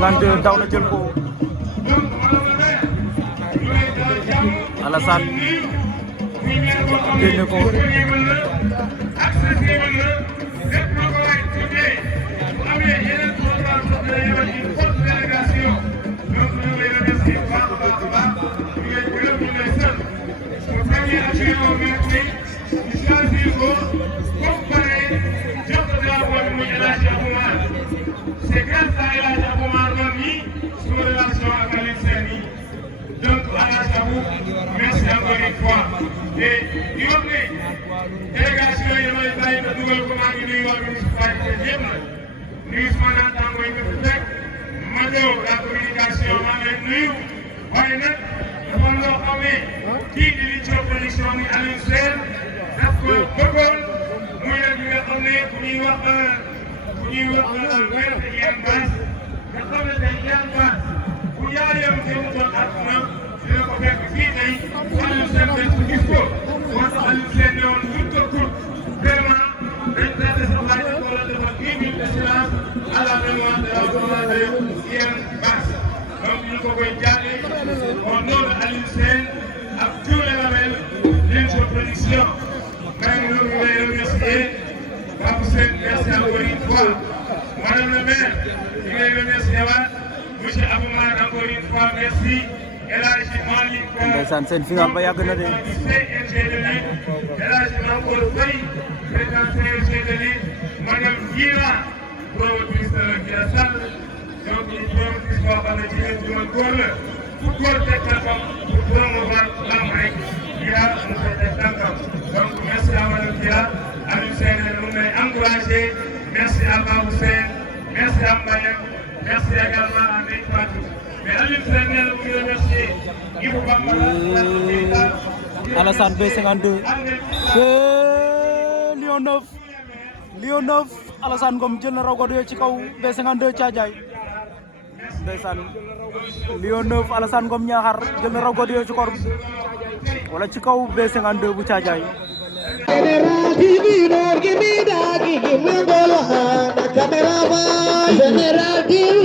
B52 daw na jël ko Alassane génne ko c'est grâce à El Hadj Abou Mar Mami sur relation ak Alioune Sène donc El Hadj Abou merci encore une fois et di wax ne délégation yi damay bàyyi na dugal ko maa ngi nuyu waa municipalité yëpp nag nuyu sama naataango yi nga fi fekk Mado la communication maa ngi leen nuyu waaye nag dafa am loo xam ne kii di Lithium Production ni Alioune Sène daf ko bëggoon muy nag ñi nga xam ne ku ñuy wax wér yan baas nga xam ne tey yan baas bu yaayam jëmutoon àdduna dina ko fekk fii tey Alioune Sène dañ ko gis ko moo tax Alioune Sène ne woon tout à coup vraiment dañ traité sa baay di ko war a defal 10 minutes de silence à la mémoire de la maman de yan baas donc ñu ko koy jaale au nom de Alioune Sène ak tous les labels Lithium Production maa ngi lay remercier Babou Sène merci encore une fois madame le maire ñu ngi lay remercier waat monsieur Abou Mar encore une fois merci El Hadj Malick ndeysaan seen final ba yàgg na de CNG de lutte El Hadj Maodo Faye président CNG de lutte madame Dira promotrice Dira Sall donc ñu promotrice boo xam ne jigéen ju ma góor la ku góor teg tànkam pour promouvoir lamb rek Dira mu koy teg tànkam donc merci à madame Dira Alioune Sène mu ngi lay encouragé merci à Babou Sène merci à Mbaye merci également à Ndeye Fatou mais Alioune Sène nee na mu ngi remercier Ibou Bambara Alassane B52 Lion 9 Alassane Ngom jël na raw gadu ci kaw B52 Thiadiaye ndeysaan Lion 9 Alassane Ngom Niakhar jël na raw gadu ci kor wala ci kaw B52 bu Thiadiaye General TV, don't give me that, give me the General TV.